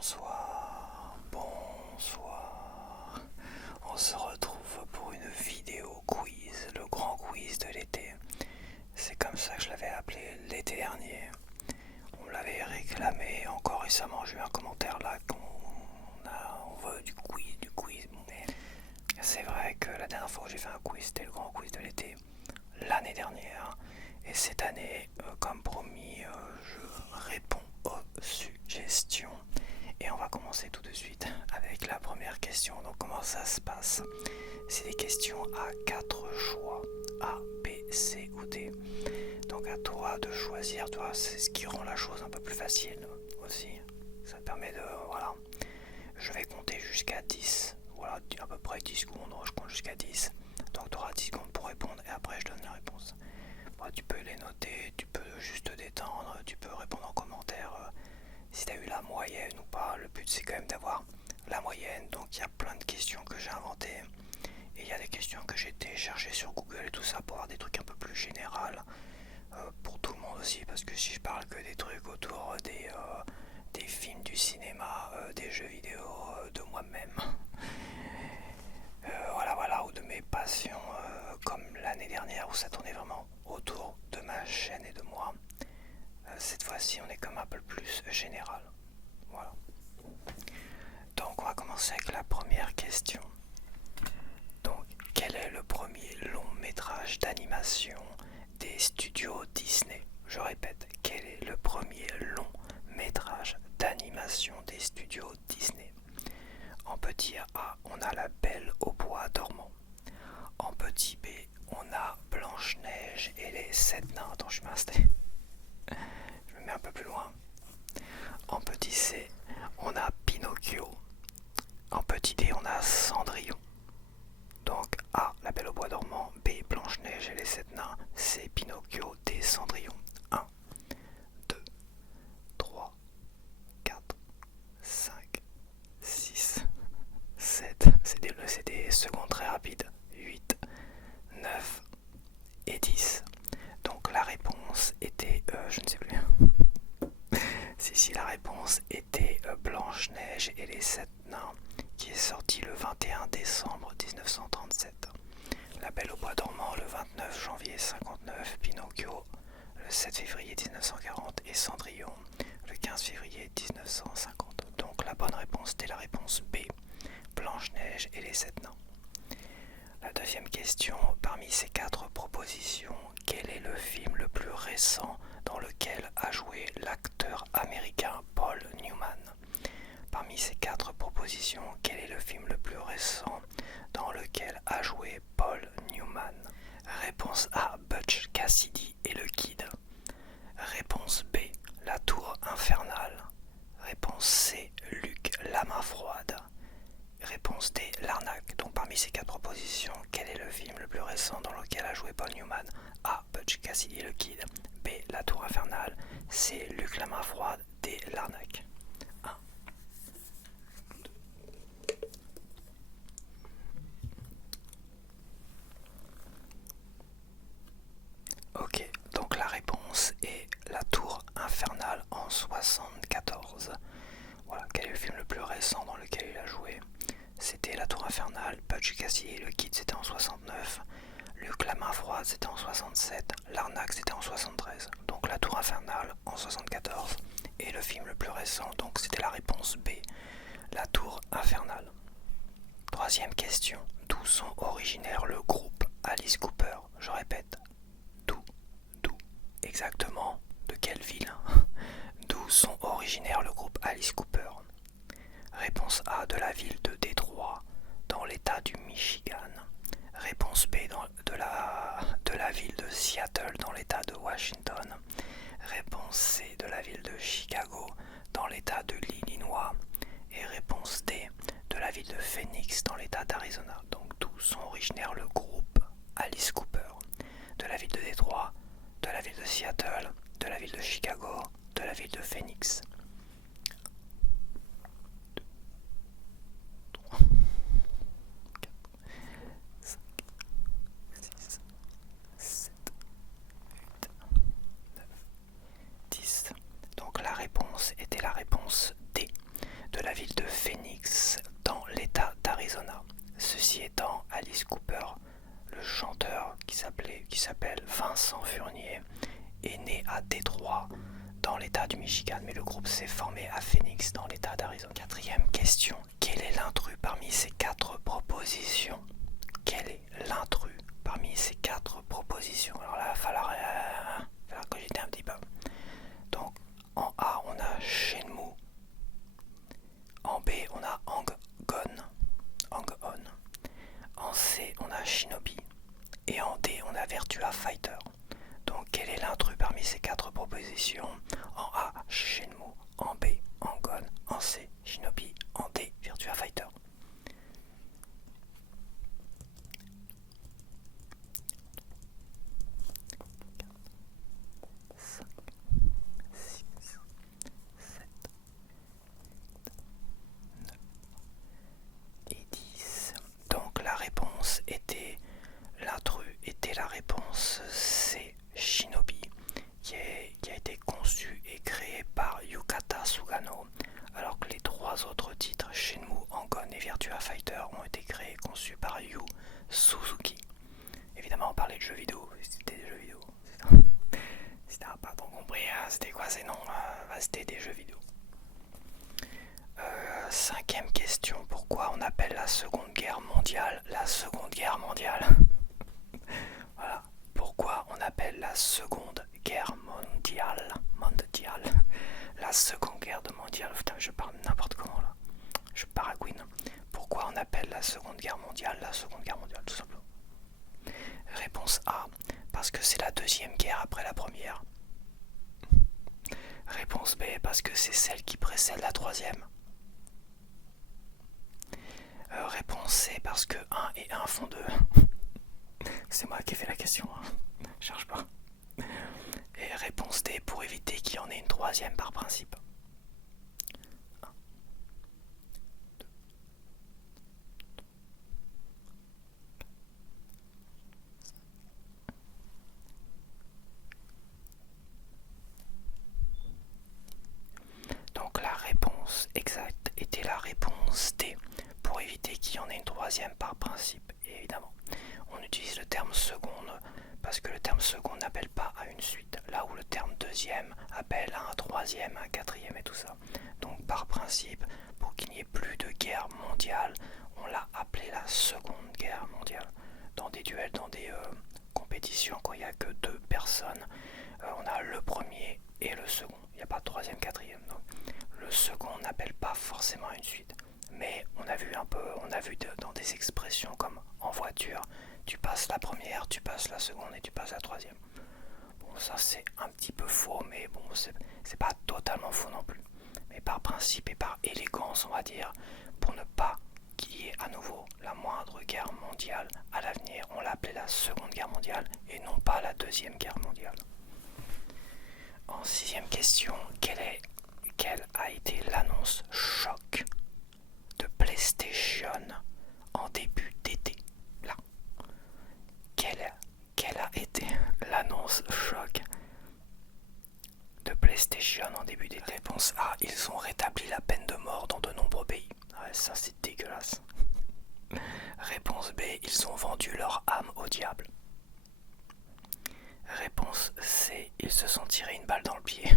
Bonsoir. On se retrouve pour une vidéo quiz, le grand quiz de l'été. C'est comme ça que je l'avais appelé l'été dernier. On me l'avait réclamé encore récemment. J'ai eu un commentaire là on veut du quiz. Mais c'est vrai que la dernière fois que j'ai fait un quiz, c'était le grand quiz de l'été l'année dernière. Et cette année, comme promis, je réponds aux suggestions. Et on va commencer tout de suite avec la première question. Donc comment ça se passe? C'est des questions à 4 choix. A, B, C ou D. Donc à toi de choisir, toi, c'est ce qui rend la chose un peu plus facile aussi. Ça permet de... Voilà. Je vais compter jusqu'à 10. Voilà, à peu près 10 secondes. Je compte jusqu'à 10. Donc tu auras 10 secondes pour répondre et après je donne la réponse. Bon, tu peux les noter, tu peux juste te détendre, tu peux répondre en commentaire si tu as eu la moyenne ou pas. Le but c'est quand même d'avoir la moyenne. Donc il y a plein de questions que j'ai inventées. Et il y a des questions que j'ai été chercher sur Google et tout ça pour avoir des trucs un peu plus généraux pour tout le monde aussi. Parce que si je parle que des trucs autour des films, du cinéma, des jeux vidéo, de moi-même, voilà, ou de mes passions comme l'année dernière où ça tournait vraiment autour de ma chaîne et de moi. Cette fois-ci, on est comme un peu plus général. Voilà. Donc, on va commencer avec la première question. Donc, quel est le premier long métrage d'animation des studios Disney? Je répète, quel est le premier long métrage d'animation des studios Disney? En petit A, on a La Belle au bois dormant. En petit B, on a Blanche-Neige et les 7 nains. Attends, je suis installé. Je me mets un peu plus loin. En petit C, on a Pinocchio. En petit D, on a Cendrillon. Donc A, La Belle au bois dormant. B, Blanche-Neige et les 7 nains. C, Pinocchio. D, Cendrillon. 1, 2, 3, 4, 5, 6, 7. C'est des secondes très rapides. 8, 9 et 10. Donc la réponse était... je ne sais plus. Si la réponse était Blanche-Neige et les 7 nains, qui est sorti le 21 décembre 1937. La Belle au bois dormant le 29 janvier 59, Pinocchio le 7 février 1940 et Cendrillon le 15 février 1950. Donc la bonne réponse était la réponse B, Blanche-Neige et les 7 nains. La deuxième question, parmi ces 4 propositions, quel est le film le plus récent dans lequel a joué l'acteur américain Paul Newman? Parmi ces 4 propositions, quel est le film le plus récent dans lequel a joué Paul Newman? Réponse A, Butch Cassidy et le Kid. Réponse B, La Tour Infernale. Réponse C, Luc la main froide. Réponse D, L'Arnaque. Donc parmi ces 4 propositions, quel est le film le plus récent dans lequel a joué Paul Newman? A, Butch Cassidy et le Kid. B, La Tour Infernale. C, Luc la main froide. D, L'Arnaque. 1, 2. Ok, donc la réponse est La Tour Infernale en 74. Voilà, quel est le film le plus récent dans lequel il a joué? C'était La Tour Infernale, Butch Cassidy et le Kid c'était en 69, Luc la main froide c'était en 67, L'Arnaque c'était en 73. Donc La Tour Infernale en 74 et le film le plus récent, donc c'était la réponse B, La Tour Infernale. Troisième question, d'où sont originaires le groupe Alice Cooper? Je répète, d'où exactement, de quelle ville? D'où sont originaires le groupe Alice Cooper? Réponse A, de la ville de Détroit, dans l'état du Michigan. Réponse B, de la ville de Seattle, dans l'état de Washington. Réponse C, de la ville de Chicago, dans l'état de l'Illinois. Et réponse D, de la ville de Phoenix, dans l'état d'Arizona. Donc d'où sont originaires le groupe Alice Cooper? De la ville de Détroit, de la ville de Seattle, de la ville de Chicago, de la ville de Phoenix. 10. Donc la réponse était la réponse D, de à Phoenix dans l'état d'Arizona. Quatrième question. Quel est l'intrus parmi ces 4 propositions? Quel est l'intrus parmi ces 4 propositions? Alors là, il va falloir cogiter un petit peu. Donc, en A, on a Shenmue. En B, on a Hang-On. En C, on a Shinobi. Et en D, on a Virtua Fighter. Donc, quel est l'intrus parmi ces 4 propositions? En A, Shenmue. En B, Hang-On. En C, Shinobi. En D, Virtua Fighter. Donc la réponse était, l'intrus était la réponse C, Shinobi, qui a été conçu et créé par Yukata Sugano, alors que les 3 autres titres, Shenmue, Hang-On et Virtua Fighter, ont été créés et conçus par Yu Suzuki. Évidemment, on parlait de jeux vidéo, c'était des jeux vidéo. Si t'as pas trop compris, c'était quoi ces noms? C'était des jeux vidéo. 5e question, pourquoi on appelle la Seconde Guerre mondiale la Seconde Guerre mondiale? Voilà, pourquoi on appelle la Seconde Guerre mondiale la Seconde Guerre mondiale? Putain, je parle n'importe comment là, je paragouine. Pourquoi on appelle la Seconde Guerre mondiale la Seconde Guerre mondiale, tout simplement? Réponse A, parce que c'est la 2e guerre après la première. Réponse B, parce que c'est celle qui précède la 3e. Réponse C, parce que 1 et 1 font 2. C'est moi qui ai fait la question, hein. Cherche pas. Et réponse D, pour éviter qu'il y en ait une 3e par principe. 1, 2, 3. Donc la réponse exacte était la réponse D, pour éviter qu'il y en ait une 3e par principe. Et évidemment, on utilise le terme seconde parce que le terme seconde n'appelle pas à une suite, là où le terme 2e appelle à un 3e, un 4e et tout ça. Donc par principe, pour qu'il n'y ait plus de guerre mondiale, on l'a appelé la Seconde Guerre mondiale. Dans des duels, dans des compétitions, quand il n'y a que 2 personnes, on a le premier et le second. Il n'y a pas de 3e, 4e. Donc le second n'appelle pas forcément à une suite. Mais on a vu dans des expressions comme en voiture, tu passes la première, tu passes la seconde et tu passes la 3e. Bon, ça c'est un petit peu faux, mais bon, c'est pas totalement faux non plus. Mais par principe et par élégance, on va dire, pour ne pas qu'il y ait à nouveau la moindre guerre mondiale à l'avenir, on l'a appelée la Seconde Guerre mondiale et non pas la 2e guerre mondiale. En 6e question, quelle a été l'annonce choc de PlayStation en début d'été? Là. Quelle a été l'annonce choc de PlayStation en début d'été? Réponse A, ils ont rétabli la peine de mort dans de nombreux pays. Ouais, ça c'est dégueulasse. Réponse B, ils ont vendu leur âme au diable. Réponse C, ils se sont tirés une balle dans le pied.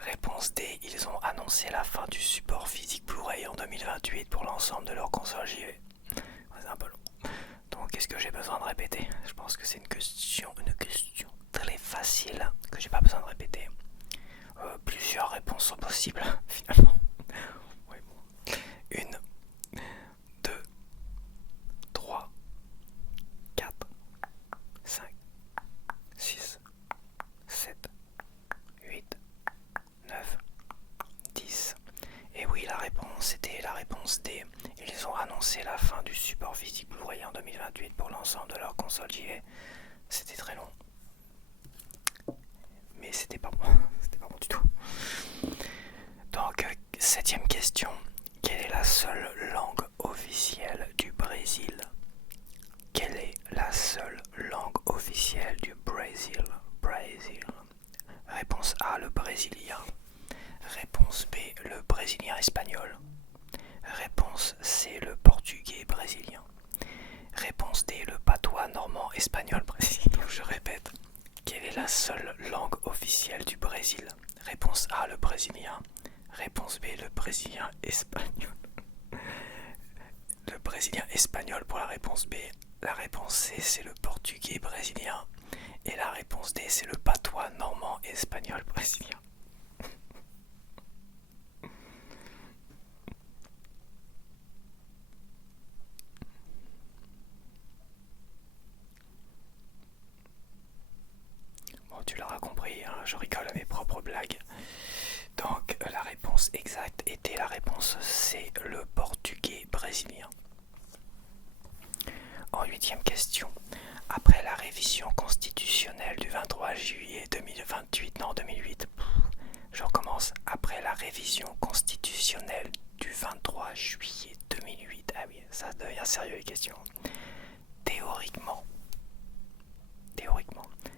Réponse D, ils ont annoncé la fin du support physique Blu-ray en 2028 pour l'ensemble de leurs consoles JV. C'est un peu long. Donc est-ce que j'ai besoin de répéter? Je pense que c'est une question très facile que j'ai pas besoin de répéter. Plusieurs réponses sont possibles finalement. Oui, bon. 1, 2, 3, 4, 5, 6, 7, 8, 9, 10. Et oui, la réponse était la réponse D. Ils ont annoncé la fin du support physique Blu-ray en 2028 pour l'ensemble de leur console JV. C'était très long. Mais c'était pas bon. C'était pas bon du tout. Donc, 7e question. Quelle est la seule langue officielle du Brésil? Quelle est la seule langue officielle du Brésil? Réponse A, le brésilien. Réponse B, le brésilien espagnol. Réponse C, le portugais brésilien. Réponse D, le patois normand espagnol brésilien. Je répète, quelle est la seule langue officielle du Brésil? Réponse A, le brésilien. Réponse B, le brésilien espagnol. Le brésilien espagnol pour la réponse B. La réponse C, c'est le portugais brésilien. Et la réponse D, c'est le patois normand espagnol brésilien. Bon, tu l'auras compris, hein, je rigole à mes propres blagues. Donc la réponse exacte était la réponse C, le portugais brésilien. En 8e question, après la révision constitutionnelle du 23 juillet 2028, non 2008, je recommence, après la révision constitutionnelle du 23 juillet 2008, ah oui, ça devient sérieux les questions. Théoriquement,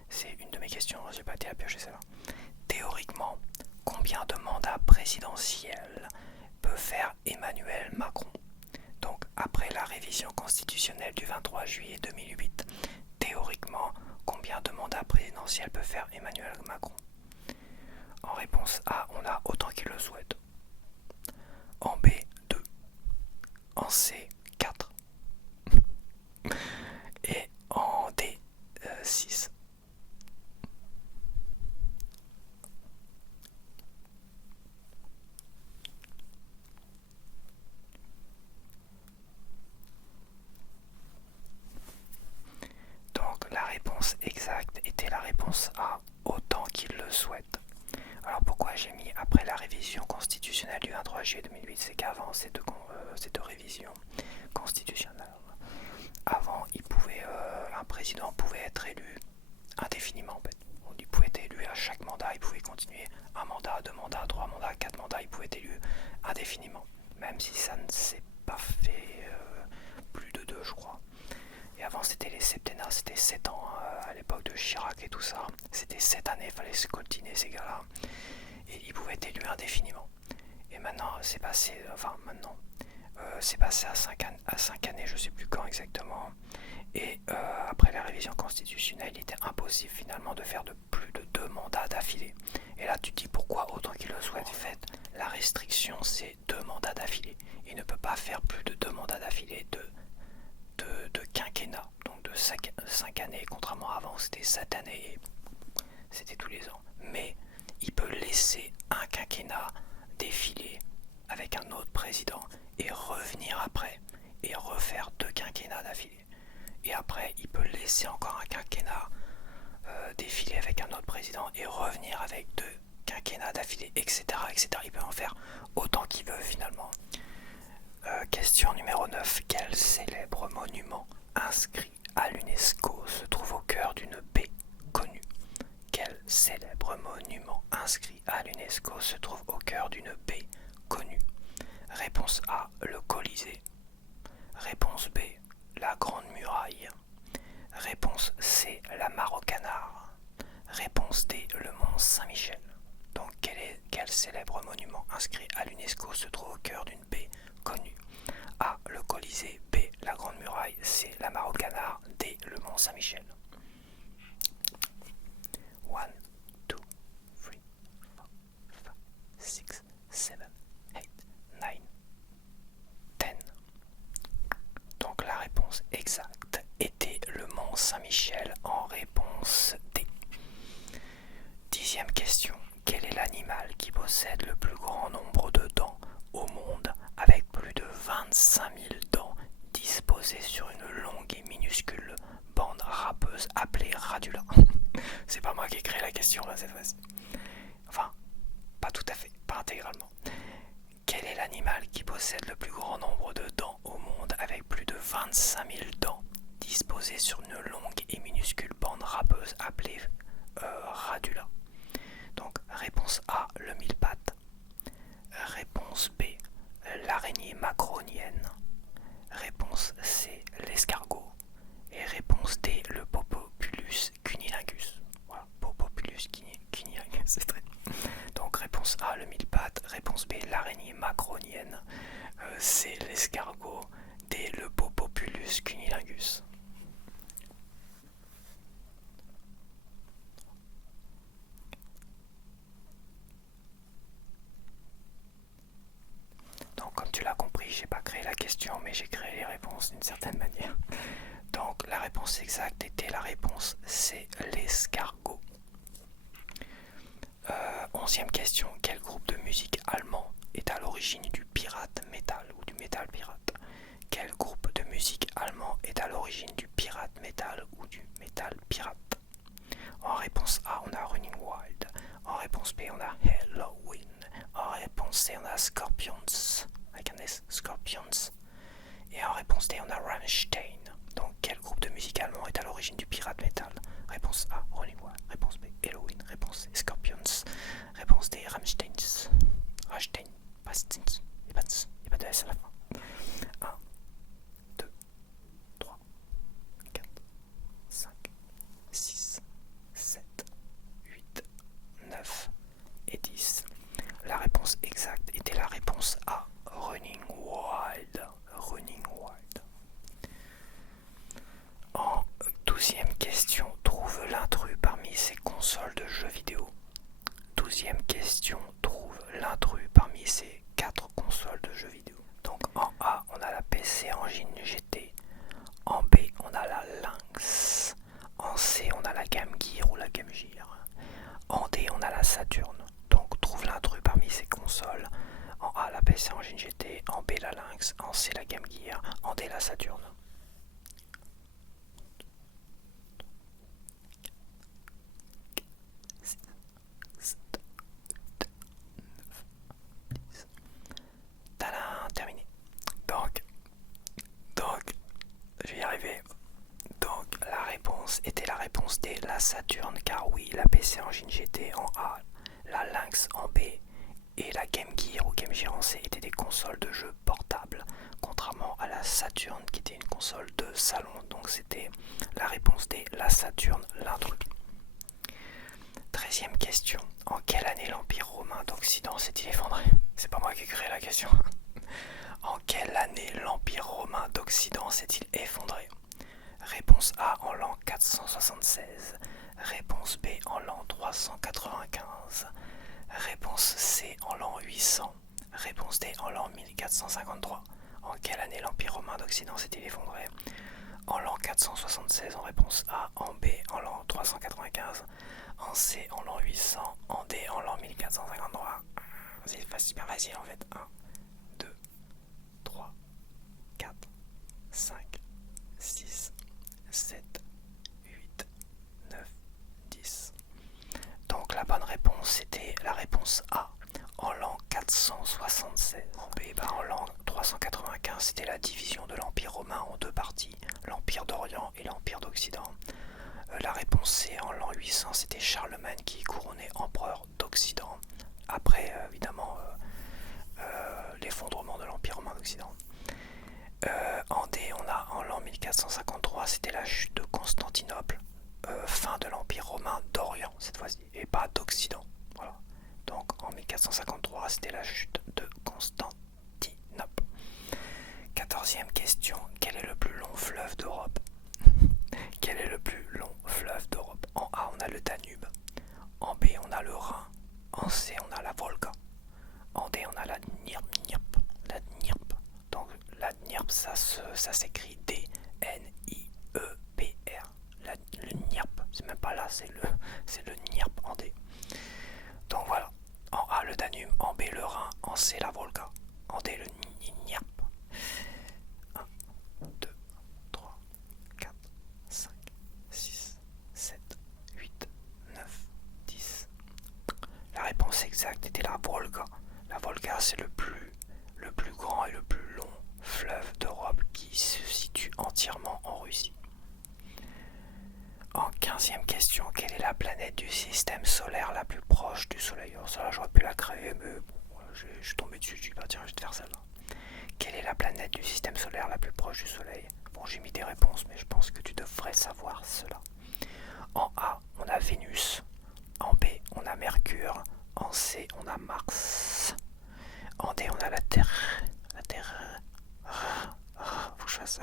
c'est une de mes questions, j'ai pas été à piocher celle-là. Théoriquement, combien de mandats présidentiels peut faire Emmanuel Macron? Donc, après la révision constitutionnelle du 23 juillet 2008, théoriquement, combien de mandats présidentiels peut faire Emmanuel Macron? En réponse A, on a autant qu'il le souhaite. En B, 2. En C, 4. Et en D, 6. Donc la réponse exacte était la réponse A, autant qu'il le souhaite. Alors pourquoi j'ai mis après la révision constitutionnelle du 23 juillet 2008? C'est qu'avant ces deux révisions constitutionnelles, avant un président pouvait être élu indéfiniment en fait. Il pouvait être élu à chaque mandat, il pouvait continuer un mandat, 2 mandats, 3 mandats, 4 mandats, il pouvait être élu indéfiniment. Même si ça ne s'est pas fait plus de 2 je crois. Et avant c'était les septennats, c'était 7 ans à l'époque de Chirac et tout ça. C'était 7 années, il fallait se coltiner ces gars-là. Et ils pouvaient être élus indéfiniment. Et maintenant c'est passé, c'est passé à 5 années, je sais plus quand exactement. Et après la révision constitutionnelle, il était impossible finalement de faire de plus de 2 mandats d'affilée. Et là tu te dis pourquoi autant qu'il le souhaite. En fait, la restriction c'est 2 mandats d'affilée. Il ne peut pas faire plus de 2 mandats d'affilée de quinquennat, donc de 5 années, contrairement à avant c'était 7 années, c'était tous les ans. Mais il peut laisser un quinquennat défiler avec un autre président et revenir après et refaire 2 quinquennats d'affilée. Et après il peut laisser encore un quinquennat défiler avec un autre président et revenir avec 2 quinquennats d'affilée, etc., etc. Il peut en faire autant qu'il veut finalement. Question numéro 9. Quel célèbre monument inscrit à l'UNESCO se trouve au cœur d'une baie connue? Quel célèbre monument inscrit à l'UNESCO se trouve au cœur d'une baie connue? Réponse A, le Colisée. Réponse B, la Grande Muraille. Réponse C, la Mare aux Canards. Réponse D, le Mont Saint-Michel. Donc quel célèbre monument inscrit à l'UNESCO se trouve au cœur d'une baie connue? A, le Colisée. B, la Grande Muraille. C, la Mare aux Canards. D, le Mont Saint-Michel. 1, 2, 3, 4, 5, 6, 7, 8, 9, 10. Donc la réponse exacte était le Mont Saint-Michel en réponse D. 10e question. Quel est l'animal qui possède le plus grand nombre de dents au monde, avec plus de 25 000 dents disposées sur une longue et minuscule bande râpeuse appelée radula? C'est pas moi qui ai créé la question là cette fois-ci. Enfin, pas tout à fait, pas intégralement. Quel est l'animal qui possède le plus grand nombre de dents au monde, avec plus de 25 000 dents disposées sur une longue et minuscule bande râpeuse appelée radula? Donc réponse A, le mille-pattes. Réponse B, l'araignée macronienne. Réponse C, l'escargot. Et réponse D, le Popopulus cunilingus. Voilà, Popopulus cunilingus, c'est très bien. Donc réponse A, le mille-pattes. Réponse B, l'araignée macronienne. C, l'escargot. D, le Popopulus cunilingus. question, mais j'ai créé les réponses d'une certaine manière. Donc la réponse exacte était la réponse C, l'escargot. 11e question, quel groupe de musique allemand est à l'origine du pirate metal ou du metal pirate? Quel groupe de musique allemand est à l'origine du pirate metal ou du metal pirate? En réponse A, on a Running Wild. En réponse B, on a Halloween. En réponse C, on a Scorpions. Avec un S, Scorpions. Et en réponse D, on a Rammstein. Donc, quel groupe de musique allemand est à l'origine du pirate metal? Réponse A, Running Wild. Réponse B, Halloween. Réponse C, Scorpions. Réponse D, Rammstein. Rammstein. Bastins. Il n'y a pas de S à la fin. 1, 2, 3, 4, 5, 6, 7, 8, 9 et 10. La réponse exacte était la réponse A, Running Wild. Running Wild. En 12e question, trouve l'intrus parmi ces consoles de jeux vidéo. 12e question, trouve l'intrus parmi ces 4 consoles de jeux vidéo. Donc en A, on a la PC Engine GT. En B, on a la Lynx. En C, on a la Game Gear ou la Game Gear. En D, on a la Saturn. Donc trouve l'intrus parmi ces consoles. En A, la PC Engine GT. En B, la Lynx. En C, la Game Gear. En D, la Saturn. Tadam, terminé. Donc, je vais y arriver. Donc, la réponse était la réponse D, la Saturn, car oui, la PC Engine GT en A, la Lynx en B et la Game Gear ou Game Gear en C étaient des consoles de jeux portables, contrairement à la Saturn qui était une console de salon. Donc, c'était la réponse D, la Saturn, l'intrus. 13e question. En quelle année l'Empire romain d'Occident s'est-il effondré? C'est pas moi qui ai créé la question. En quelle année l'Empire romain d'Occident s'est-il effondré? Réponse A en l'an 476. Réponse B en l'an 395. Réponse C en l'an 800. Réponse D en l'an 1453. En quelle année l'Empire romain d'Occident s'est-il effondré? En l'an 476 en réponse A, en B en l'an 395, en C en l'an 800, en D en l'an 1453. C'est super facile en fait. 1, 2, 3, 4, 5, 6, 7, 8, 9, 10. Donc la bonne réponse c'était la réponse A, en l'an 476. En B, en l'an 395, c'était la division de l'Empire romain en 2 parties, l'Empire d'Orient et l'Empire d'Occident. La réponse C, en l'an 800, c'était Charlemagne qui est couronné empereur d'Occident. Après, évidemment, l'effondrement de l'Empire romain d'Occident. En D, on a en l'an 1453, c'était la chute de Constantinople, fin de l'Empire romain d'Orient cette fois-ci, et pas d'Occident. Voilà. Donc en 1453, c'était la chute de Constantinople. 14e question, quel est le plus long fleuve d'Europe? Quel est le plus long fleuve d'Europe? En A, on a le Danube. En B, on a le Rhin. En C, on a la Volga. En D, on a la Dnieper. La Dnieper. Donc la Dnieper, ça s'écrit D-N-I-E-P-R. Le Dnieper, c'est même pas là, c'est le Dnieper en D. Donc voilà. En A, le Danube. En B, le Rhin. En C, la Volga. En D, le Dnieper. 1, 2, 3, 4, 5, 6, 7, 8, 9, 10. La réponse exacte était la Volga. La Volga, c'est le plus grand et le plus long fleuve d'Europe qui se situe entièrement en Russie. En 15e question, quelle est la planète du système solaire la plus proche du Soleil? Alors ça là, j'aurais pu la créer, mais bon, je suis tombé dessus, je dis bah tiens, je vais te faire celle-là. Quelle est la planète du système solaire la plus proche du Soleil? Bon, j'ai mis des réponses, mais je pense que tu devrais savoir cela. En A, on a Vénus. En B, on a Mercure. En C, on a Mars. En D, on a la Terre. La Terre. Faut que je fasse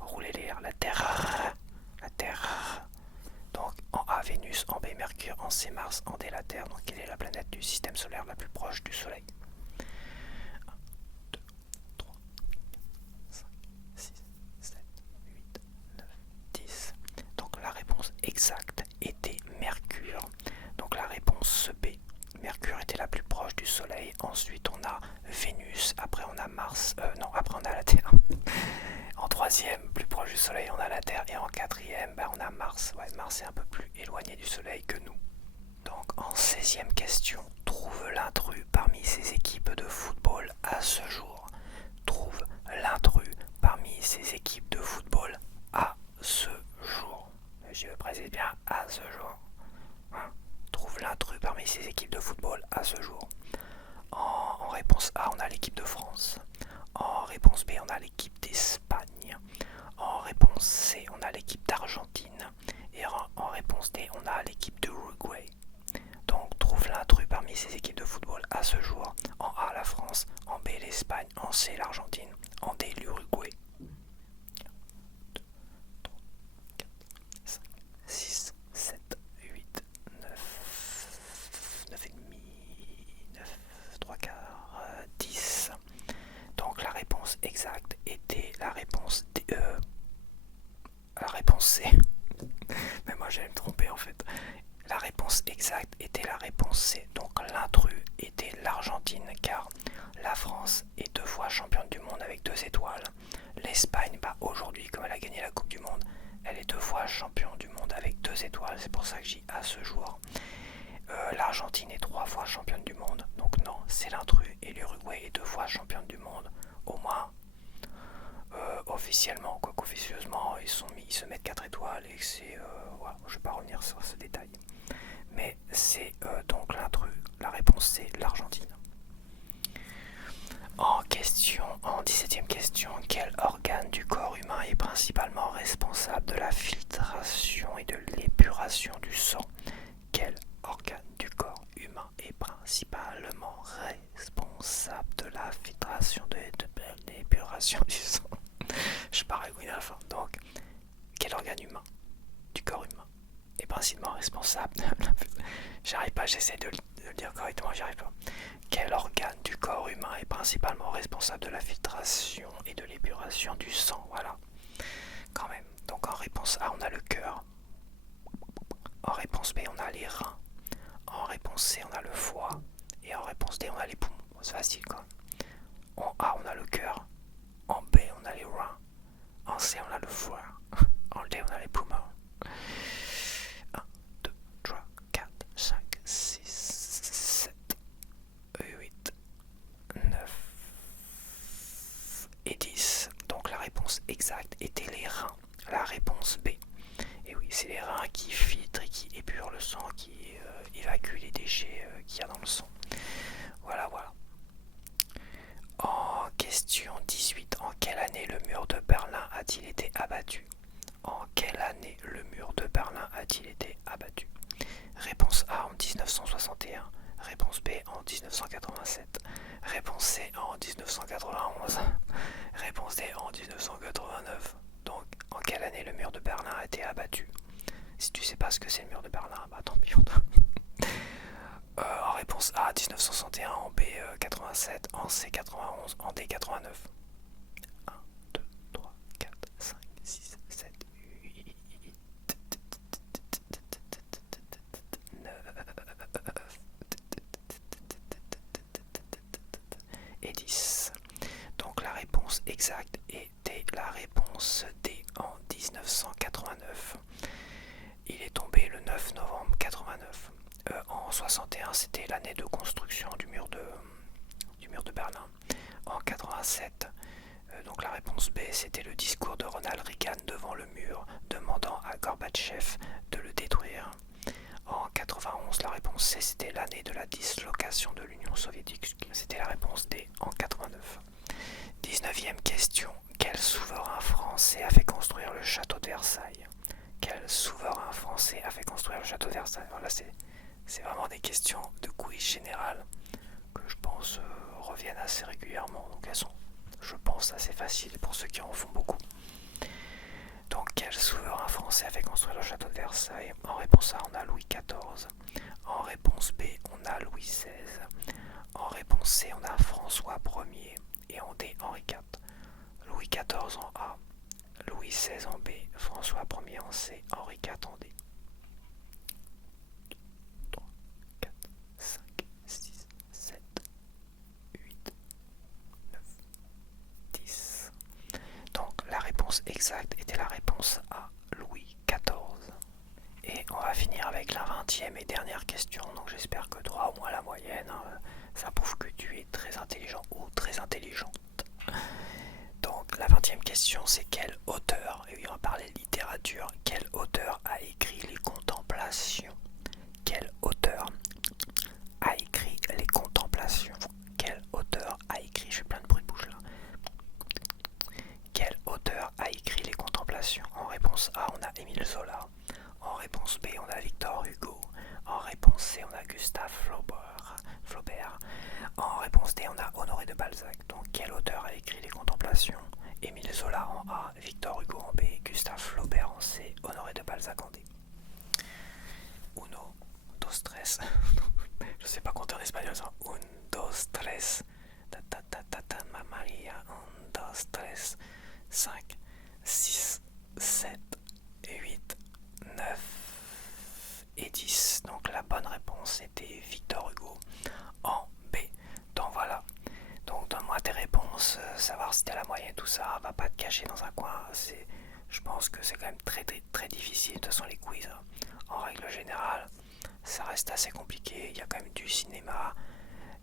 rouler les airs. La Terre. La Terre. Donc, en A, Vénus. En B, Mercure. En C, Mars. En D, la Terre. Donc, quelle est la planète du système solaire la plus proche du Soleil? exacte était Mercure. Donc la réponse B. Mercure était la plus proche du Soleil. Ensuite on a Vénus. Après on a Mars. Non, après on a la Terre. En troisième, plus proche du Soleil, on a la Terre. Et en quatrième, on a Mars. Ouais, Mars est un peu plus éloigné du Soleil que nous. Donc en 16e question, trouve l'intrus parmi ces équipes de football à ce jour. Trouve l'intrus parmi ces équipes de football à ce jour. Je précise bien à ce jour. Hein, trouve l'intrus parmi ces équipes de football à ce jour. En réponse A, on a l'équipe de France. En réponse B, on a l'équipe d'Espagne. En réponse C, on a l'équipe d'Argentine. Et en réponse D, on a l'équipe d'Uruguay. Donc trouve l'intrus parmi ces équipes de football à ce jour. En A, la France. En B, l'Espagne. En C, l'Argentine. En D, l'Uruguay. 6, 7, 8, 9, 9 et demi, 9, 3 quarts, 10. Donc la réponse exacte était la réponse D, la réponse C. Mais moi j'allais me tromper en fait. La réponse exacte était la réponse C. Donc l'intrus était l'Argentine car la France est 2 fois championne du monde avec 2 étoiles. L'Espagne, aujourd'hui comme elle a gagné la Coupe du Monde, elle est 2 fois championne du monde avec 2 étoiles. C'est pour ça que je dis à ce jour. L'Argentine est 3 fois championne du monde. Donc non, c'est l'intrus. Et l'Uruguay est 2 fois championne du monde. Au moins officiellement, quoi qu'officieusement ils se mettent 4 étoiles et que c'est voilà, je vais pas revenir sur ce détail, mais c'est donc l'intrus. La réponse c'est l'Argentine. En 17e question, quel organe du corps humain est principalement responsable de la filtration et de l'épuration du sang? Quel organe du corps humain est principalement responsable de la filtration de l'épuration du sang? Je parais oui à la fin. Donc, quel organe humain du corps humain est principalement responsable j'arrive pas, j'essaie de le dire correctement, j'y arrive pas. Quel organe du corps humain est principalement responsable de la filtration et de l'épuration du sang? Voilà, quand même. Donc en réponse A, on a le cœur. En réponse B, on a les reins. En réponse C, on a le foie. Et en réponse D, on a les poumons. C'est facile quoi. En A, on a le cœur. En B, on a les reins. En C, on a le foie. En D, on a les poumons. 1, 2, 3, 4, 5, 6, 7, 8, 9 et 10. Donc la réponse exacte était les reins. La réponse B. Et oui, c'est les reins qui filtrent et qui épurent le sang, qui évacuent les déchets qu'il y a dans le sang. Voilà, voilà. En question 18, en quelle année le mur de Berlin a-t-il été abattu? En quelle année le mur de Berlin a-t-il été abattu? Réponse A en 1961, réponse B en 1987, réponse C en 1991, réponse D en 1989. Donc, en quelle année le mur de Berlin a été abattu? Si tu sais pas ce que c'est le mur de Berlin, tant pis. En réponse A 1961, en B 87, en C 91, en D 89. 1, 2, 3, 4, 5, 6, 7, 8, 9 et 10. Donc la réponse exacte était la réponse D en 1989. Il est tombé le 9 novembre 89. En 61, c'était l'année de construction du mur de Berlin. En 87, donc la réponse B, c'était le discours de Ronald Reagan devant le mur, demandant à Gorbatchev de le détruire. En 91, la réponse C, c'était l'année de la dislocation de l'Union soviétique. C'était la réponse D en 89. 19e question. Quel souverain français a fait construire le château de Versailles? Quel souverain français a fait construire le château de Versailles? Voilà, c'est vraiment des questions de quiz général que je pense reviennent assez régulièrement. Donc elles sont, je pense, assez faciles pour ceux qui en font beaucoup. Donc quel souverain français a fait construire le château de Versailles? En réponse A, on a Louis XIV. En réponse B, on a Louis XVI. En réponse C, on a François Ier. Et en D, Henri IV. Louis XIV en A, Louis XVI en B, François Ier en C, Henri IV en D. réponse exacte était la réponse A, Louis XIV. Et on va finir avec la 20e et dernière question, donc j'espère que tu auras au moins la moyenne, hein. Ça prouve que tu es très intelligent ou très intelligente. Donc la 20e question, c'est quel auteur, et oui on va parler de littérature, quel auteur a écrit les Contemplations? Quel auteur a écrit les Contemplations? Quel auteur a écrit, je fais plein de bruit de bouche là. Quel auteur a écrit les Contemplations? En réponse A, on a Émile Zola. En réponse B, on a Victor Hugo. En réponse C, on a Gustave Flaubert. En réponse D, on a Honoré de Balzac. Donc quel auteur a écrit les Contemplations? Émile Zola en A, Victor Hugo en B, Gustave Flaubert en C, Honoré de Balzac en D. Uno, dos, tres. Je sais pas compter en espagnol ça. Un, dos, tres. Ta ta ta ta ta ma Maria. Un, dos, tres. 5, 6, 7, 8, 9 et 10. Donc la bonne réponse était Victor Hugo en B. Donc voilà. Donc donne-moi tes réponses, savoir si t'as la moyenne, tout ça, va pas te cacher dans un coin. Je pense que c'est quand même très difficile. De toute façon les quiz, hein, en règle générale, ça reste assez compliqué. Il y a quand même du cinéma,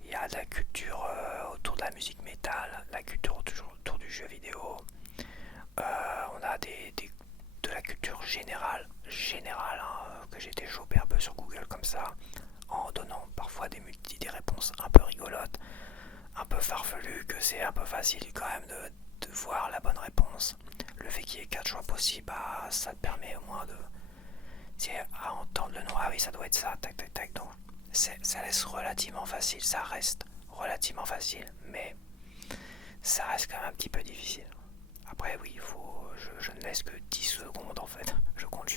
il y a de la culture autour de la musique métal, la culture autour du jeu vidéo. On a de la culture générale hein, que j'ai été chopé un peu sur Google comme ça, en donnant parfois des réponses un peu rigolotes, un peu farfelues, que c'est un peu facile quand même de voir la bonne réponse. Le fait qu'il y ait 4 choix possibles, bah, ça te permet au moins à entendre le nom. Ah oui, ça doit être ça, tac tac tac. Donc ça laisse relativement facile, ça reste relativement facile, mais ça reste quand même un petit peu difficile. Après oui, je ne laisse que 10 secondes en fait. Je compte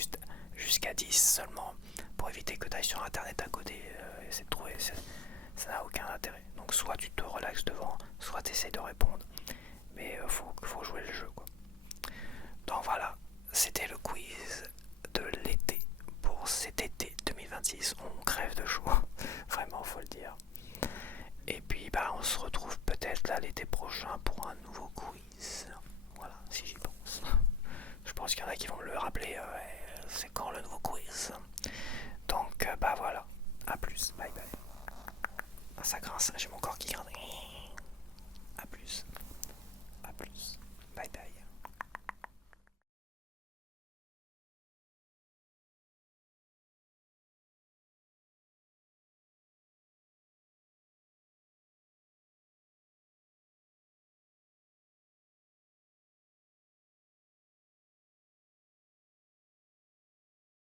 jusqu'à 10 seulement pour éviter que tu ailles sur internet à côté et essayer de trouver. Ça n'a aucun intérêt. Donc soit tu te relaxes devant, soit tu essaies de répondre. Mais faut jouer le jeu quoi. Donc voilà, c'était le quiz de l'été. Pour cet été 2026, on crève de chaud. Vraiment, faut le dire. Et puis bah on se retrouve peut-être là l'été prochain pour un nouveau quiz. Voilà, si j'y pense. Je pense qu'il y en a qui vont me le rappeler. C'est quand le nouveau quiz? Donc bah voilà. A plus. Bye bye. Ah, ça grince. J'ai mon corps